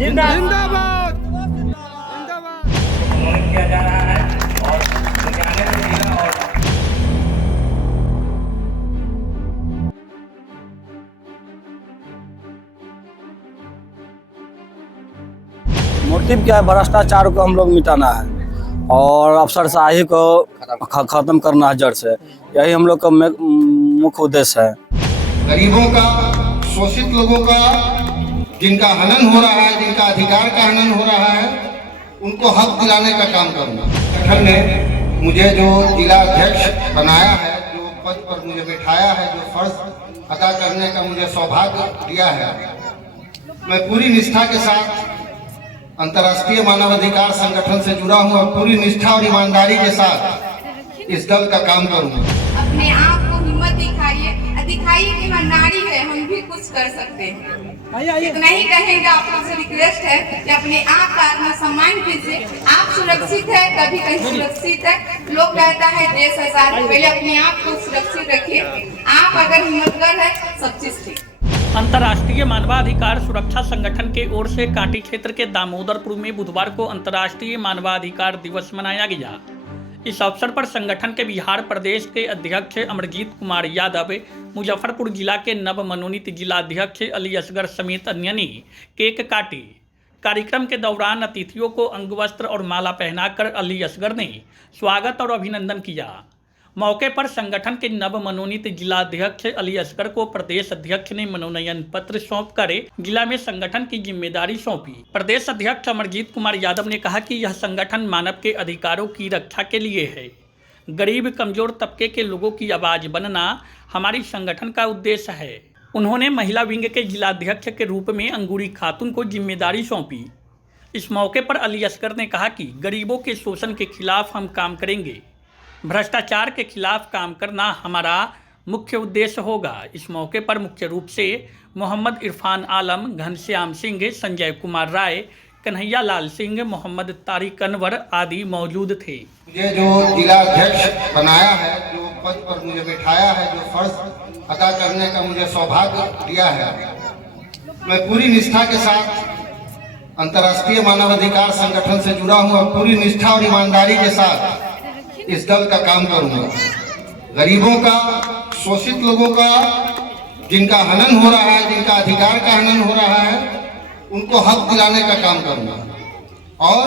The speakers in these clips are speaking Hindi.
जिंदाबाद। किया जा रहा है और विद्यालय में जिला और मोटिव क्या है? भ्रष्टाचार को हम लोग मिटाना है और अफसरशाही को खत्म करना है जड़ से। यही हम लोग का मुख्य उद्देश्य है। गरीबों का, शोषित लोगों का, जिनका हनन हो रहा है, जिनका अधिकार का हनन हो रहा है, उनको हक दिलाने का काम करूंगा। संगठन ने मुझे जो जिला अध्यक्ष बनाया है, जो पद पर मुझे बिठाया है, जो फर्ज अदा करने का मुझे सौभाग्य दिया है, मैं पूरी निष्ठा के साथ अंतर्राष्ट्रीय मानवाधिकार संगठन से जुड़ा हूं और पूरी निष्ठा और ईमानदारी के साथ इस दल का काम करूंगा। अपने आप को हिम्मत दिखाइए कि हम नारी है, हम भी कुछ कर सकते हैं। इतना ही कहेंगे, आप लोग से रिक्वेस्ट है कि अपने आप का आत्मसम्मान कीजिए। आप सुरक्षित है, कभी कहीं सुरक्षित है। लोग कहता है देश आजाद, पहले अपने आप को सुरक्षित रखिए। आप अगर हिम्मतगर है, सब चीज ठीक। अंतर्राष्ट्रीय मानवाधिकार सुरक्षा संगठन के ओर से कांटी क्षेत्र के दामोदरपुर में बुधवार को अंतर्राष्ट्रीय मानवाधिकार दिवस मनाया गया। इस अवसर पर संगठन के बिहार प्रदेश के अध्यक्ष अमरजीत कुमार यादव, मुजफ्फरपुर जिला के नव मनोनीत जिला अध्यक्ष अली असगर समेत अन्य ने केक काटी। कार्यक्रम के दौरान अतिथियों को अंगवस्त्र और माला पहनाकर अली असगर ने स्वागत और अभिनंदन किया। मौके पर संगठन के नव मनोनीत जिला अध्यक्ष अली असगर को प्रदेश अध्यक्ष ने मनोनयन पत्र सौंपकर जिला में संगठन की जिम्मेदारी सौंपी। प्रदेश अध्यक्ष अमरजीत कुमार यादव ने कहा कि यह संगठन मानव के अधिकारों की रक्षा के लिए है। गरीब कमजोर तबके के लोगों की आवाज बनना हमारी संगठन का उद्देश्य है। उन्होंने महिला विंग के जिलाध्यक्ष के रूप में अंगूरी खातून को जिम्मेदारी सौंपी। इस मौके पर अली असगर ने कहा कि गरीबों के शोषण के खिलाफ हम काम करेंगे, भ्रष्टाचार के खिलाफ काम करना हमारा मुख्य उद्देश्य होगा। इस मौके पर मुख्य रूप से मोहम्मद इरफान आलम, घनश्याम सिंह, संजय कुमार राय, कन्हैया लाल सिंह, मोहम्मद तारिक अनवर आदि मौजूद थे। मुझे जो जिला अध्यक्ष बनाया है, जो पद पर मुझे बिठाया है, जो फर्ज अदा करने का मुझे सौभाग्य दिया है, मैं पूरी निष्ठा के साथ अंतर्राष्ट्रीय मानवाधिकार संगठन से जुड़ा हूं और पूरी निष्ठा और ईमानदारी के साथ इस दल का काम करूंगा। गरीबों का, शोषित लोगों का, जिनका हनन हो रहा है, जिनका अधिकार का हनन हो रहा है, उनको हक दिलाने का काम करूंगा। और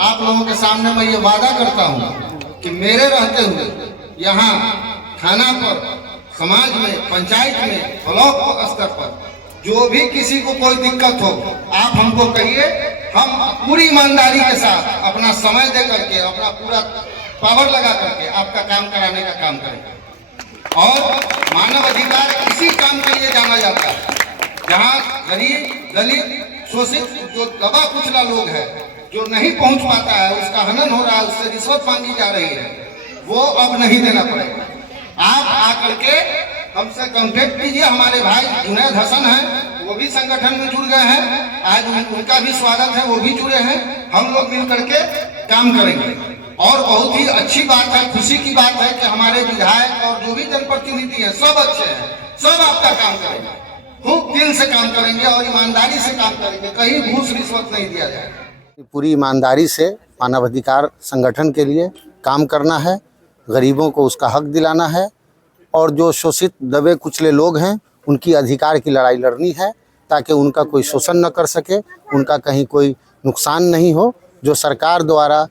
आप लोगों के सामने मैं ये वादा करता हूं कि मेरे रहते हुए यहाँ थाना पर, समाज में, पंचायत में, ब्लॉक स्तर पर जो भी किसी को कोई दिक्कत हो, आप हमको कहिए। हम पूरी ईमानदारी के साथ अपना समय दे करके, अपना पूरा पावर लगा करके आपका काम कराने का काम करेंगे। और मानव अधिकार इसी काम के लिए जाना जाता है, जहां गरीब, दलित, शोषित, जो दबा कुचला लोग हैं, जो नहीं पहुंच पाता है, उसका हनन हो रहा है, उससे रिश्वत मांगी जा रही है, वो अब नहीं देना पड़ेगा। आप आकर के हमसे कांटेक्ट कीजिए। हमारे भाई जुनैद हसन हैं, वो भी संगठन में जुड़ गए हैं, आज उनका भी स्वागत है, वो भी जुड़े हैं। हम लोग मिल करके काम करेंगे। और बहुत ही अच्छी बात है, खुशी की बात है कि हमारे विधायक और जो भी जनप्रतिनिधि हैं, सब अच्छे हैं, सब आपका काम करेंगे, खूब दिल से काम करेंगे और ईमानदारी से काम करेंगे। कहीं घूस रिश्वत नहीं दिया जाएगा। पूरी ईमानदारी से मानवाधिकार संगठन के लिए काम करना है, गरीबों को उसका हक दिलाना है और जो शोषित दबे कुचले लोग हैं, उनकी अधिकार की लड़ाई लड़नी है, ताकि उनका कोई शोषण न कर सके, उनका कहीं कोई नुकसान नहीं हो। जो सरकार द्वारा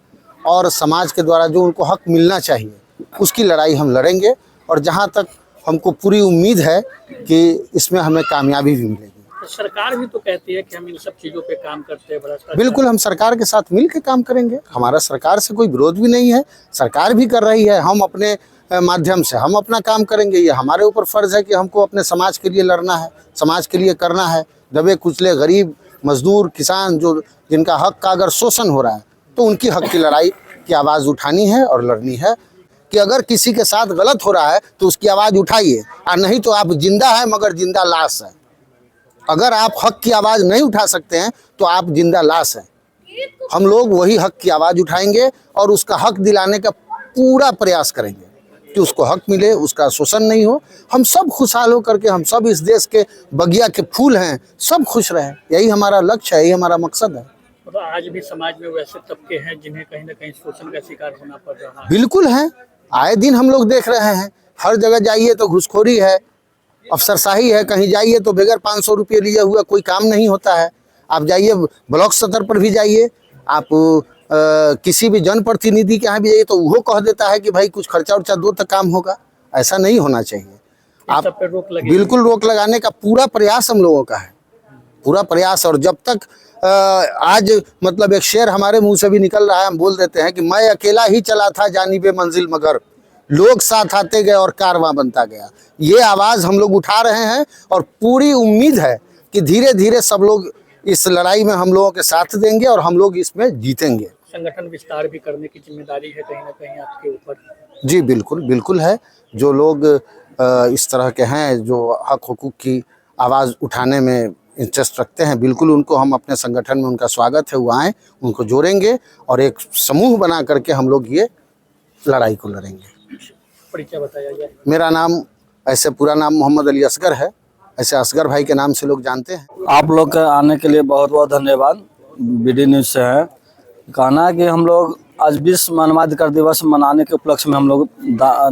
और समाज के द्वारा जो उनको हक मिलना चाहिए, उसकी लड़ाई हम लड़ेंगे। और जहां तक हमको पूरी उम्मीद है कि इसमें हमें कामयाबी भी मिलेगी। सरकार भी तो कहती है कि हम इन सब चीज़ों पे काम करते हैं। बिल्कुल, हम सरकार के साथ मिल के काम करेंगे। हमारा सरकार से कोई विरोध भी नहीं है, सरकार भी कर रही है, हम अपने माध्यम से हम अपना काम करेंगे। ये हमारे ऊपर फ़र्ज़ है कि हमको अपने समाज के लिए लड़ना है, समाज के लिए करना है। दबे कुचले गरीब, मजदूर, किसान, जो जिनका हक का अगर शोषण हो रहा है, तो उनकी हक की लड़ाई की आवाज़ उठानी है और लड़नी है। कि अगर किसी के साथ गलत हो रहा है तो उसकी आवाज़ उठाइए, और नहीं तो आप जिंदा है मगर जिंदा लाश है। अगर आप हक की आवाज़ नहीं उठा सकते हैं तो आप जिंदा लाश हैं। हम लोग वही हक की आवाज़ उठाएंगे और उसका हक दिलाने का पूरा प्रयास करेंगे। कि उसको हक मिले, उसका शोषण नहीं हो, हम सब खुशहाल हो करके, हम सब इस देश के बगिया के फूल हैं, सब खुश रहें, यही हमारा लक्ष्य है, यही हमारा मकसद है। तो आज भी समाज में वैसे तबके हैं जिन्हें कहीं ना कहीं शोषण का शिकार होना पड़ रहा है। बिल्कुल है, आए दिन हम लोग देख रहे हैं, हर जगह जाइए तो घुसखोरी है, अफसरशाही है, कहीं जाइए तो बगैर 500 रुपये लिए हुआ कोई काम नहीं होता है। आप जाइए ब्लॉक स्तर पर भी जाइए, आप किसी भी जनप्रतिनिधि के यहाँ भी जाइए तो वो कह देता है कि भाई कुछ खर्चा उर्चा दो तो काम होगा। ऐसा नहीं होना चाहिए। आप सब पे रोक लगे। बिल्कुल रोक लगाने का पूरा प्रयास हम लोगों का है, पूरा प्रयास। और जब तक आज मतलब एक शेर हमारे मुंह से भी निकल रहा है, हम बोल देते हैं कि मैं अकेला ही चला था जानिबे मंजिल मगर लोग साथ आते गए और कारवां बनता गया। ये आवाज़ हम लोग उठा रहे हैं और पूरी उम्मीद है कि धीरे धीरे सब लोग इस लड़ाई में हम लोगों के साथ देंगे और हम लोग इसमें जीतेंगे। संगठन विस्तार भी करने की जिम्मेदारी है कहीं ना कहीं आपके ऊपर। जी बिल्कुल, बिल्कुल है। जो लोग इस तरह के हैं, जो हक हुकूक की आवाज़ उठाने में इंटरेस्ट रखते हैं, बिल्कुल उनको हम अपने संगठन में, उनका स्वागत है, वो आएँ, उनको जोड़ेंगे और एक समूह बना करके हम लोग ये लड़ाई को लड़ेंगे। परिचय बताया जाए। मेरा नाम, ऐसे पूरा नाम मोहम्मद अली असगर है, ऐसे असगर भाई के नाम से लोग जानते हैं। आप लोग के आने के लिए बहुत बहुत धन्यवाद। BD न्यूज़ से है। कहना है कि हम लोग आज विश्व मानवाधिकार दिवस मनाने के उपलक्ष्य में हम लोग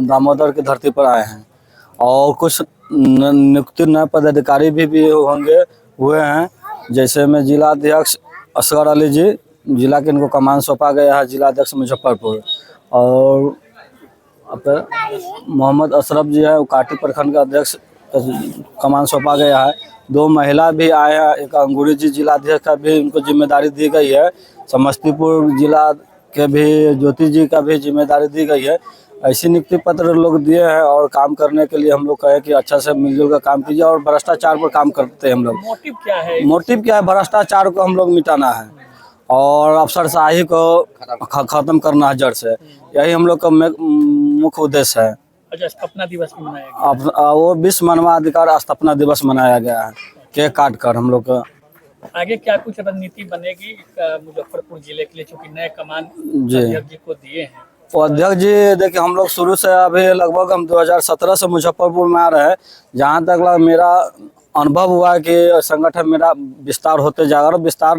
दामोदर की धरती पर आए हैं और कुछ नियुक्त नए पदाधिकारी भी हुए हैं। जैसे में जिला अध्यक्ष असगर अली जी, जिला के इनको कमान सौंपा गया है, जिला अध्यक्ष मुजफ्फरपुर। और मोहम्मद अशरफ जी है, वो काटी प्रखंड का अध्यक्ष कमान सौंपा गया है। 2 महिला भी आए हैं, एक अंगूरी जी जिला अध्यक्ष का भी उनको जिम्मेदारी दी गई है। समस्तीपुर जिला के भी ज्योति जी का भी जिम्मेदारी दी गई है। ऐसी नियुक्ति पत्र लोग दिए हैं और काम करने के लिए हम लोग कहे कि अच्छा से मिलजुल कर काम कीजिए और भ्रष्टाचार पर काम करते हैं हम लोग। मोटिव क्या है? मोटिव क्या है? भ्रष्टाचार को हम लोग मिटाना है और अफसरशाही को खत्म करना है जड़ से, यही हम लोग का मुख्य उद्देश्य है। अच्छा, स्थापना दिवस भी मनाया गया। वो विश्व मानवाधिकार स्थापना दिवस मनाया गया है, केक काट कर हम लोग का। आगे क्या कुछ रणनीति बनेगी मुजफ्फरपुर जिले के लिए, चूंकि नए कमान अध्यक्ष जी को दिए हैं? वो अध्यक्ष जी देखिए, हम लोग शुरू से अभी लगभग हम 2017 से मुजफ्फरपुर में आ रहे हैं। जहाँ तक मेरा अनुभव हुआ है कि संगठन मेरा विस्तार होते जाएगा, और विस्तार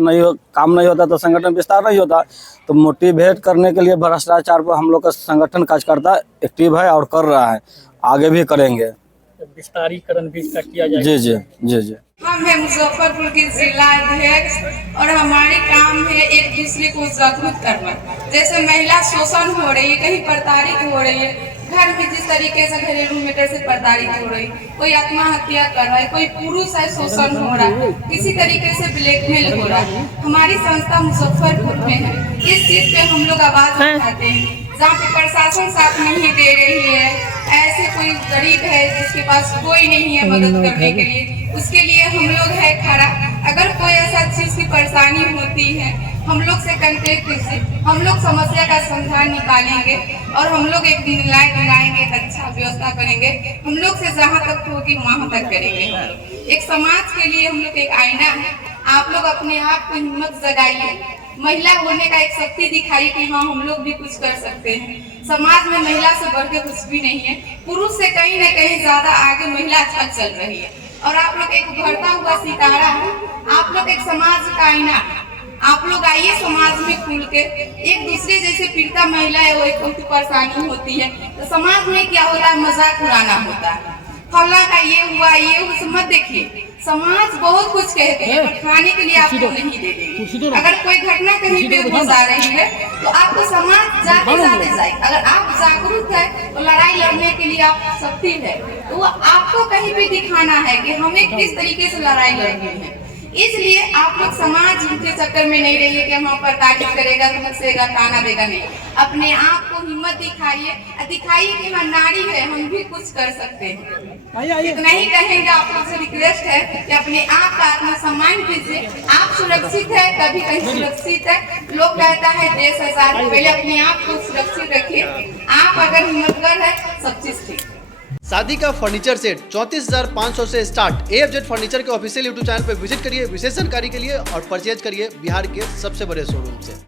काम नहीं होता तो संगठन विस्तार नहीं होता। तो मोटिवेट करने के लिए भ्रष्टाचार पर हम लोग का संगठन कार्यकर्ता एक्टिव है और कर रहा है, आगे भी करेंगे। विस्तारीकरण भी इसका किया जाएगा। जी जी जी जी। हम है मुजफ्फरपुर के जिला अध्यक्ष और हमारे काम है एक दूसरे को जागरूक करना। जैसे महिला शोषण हो रही है, कहीं प्रताड़ित हो रही है, घर में जिस तरीके से घरेलू मैटर से प्रताड़ित हो रही, कोई आत्महत्या कर रहा है, कोई पुरुष है शोषण हो रहा है, किसी तरीके से ब्लैकमेल हो रहा है, हमारी संस्था मुजफ्फरपुर में है। इस चीज पे हम लोग आवाज उठाते हैं। जहाँ पे प्रशासन साथ नहीं दे रही है, ऐसे कोई गरीब है जिसके पास कोई नहीं है मदद करने के लिए, उसके लिए हम लोग है खड़ा। अगर कोई ऐसा चीज की परेशानी होती है, हम लोग से कांटेक्ट कीजिए, हम लोग समस्या का समाधान निकालेंगे और हम लोग एक दिन लाएंगे, एक अच्छा व्यवस्था करेंगे। हम लोग से जहाँ तक होगी वहाँ तक करेंगे। एक समाज के लिए हम लोग एक आईना है। आप लोग अपने आप को हिम्मत जगाइए, महिला होने का एक शक्ति दिखाइए कि हाँ हम लोग भी कुछ कर सकते हैं। समाज में महिला से बढ़ के कुछ भी नहीं है, पुरुष से कहीं न कहीं ज्यादा आगे महिला अच्छा चल रही है। और आप लोग एक उभरता हुआ सितारा है, आप लोग एक समाज का आईना है। आप लोग आइए समाज में खुल के, एक दूसरे जैसे पीड़िता महिला है, वो कोई परेशानी होती है तो समाज में क्या होता है, मजाक उड़ाना होता है, फला का ये हुआ मत देखिए। समाज बहुत कुछ कहते हैं पर खाने के लिए आपको नहीं दे देंगे। अगर कोई घटना कहीं पे हो जा रही है तो आपको समाज जाते जाए। अगर आप जागरूक है तो लड़ाई लड़ने के लिए आप शक्ति है, तो आपको कहीं भी दिखाना है कि हमें किस तरीके से लड़ाई लड़नी है। इसलिए आप लोग समाज के चक्कर में नहीं रहिए कि हम पर तारीफ करेगा, हंसेगा, ताना देगा, नहीं। अपने आप को हिम्मत दिखाइए कि हम नारी है, हम भी कुछ कर सकते हैं। इतना ही कहेंगे, आप लोग से रिक्वेस्ट है कि अपने आप का आत्मसम्मान कीजिए। आप सुरक्षित है, कभी कहीं सुरक्षित है। लोग कहता है देश आजाद, पहले अपने आप को सुरक्षित रखिए। आप अगर हिम्मतगर है, सब चीज ठीक। शादी का फर्नीचर सेट 34,500 से स्टार्ट। AFZ फर्नीचर के ऑफिशियल YouTube चैनल पर विजिट करिए विशेष जानकारी के लिए और परचेज करिए बिहार के सबसे बड़े शोरूम से।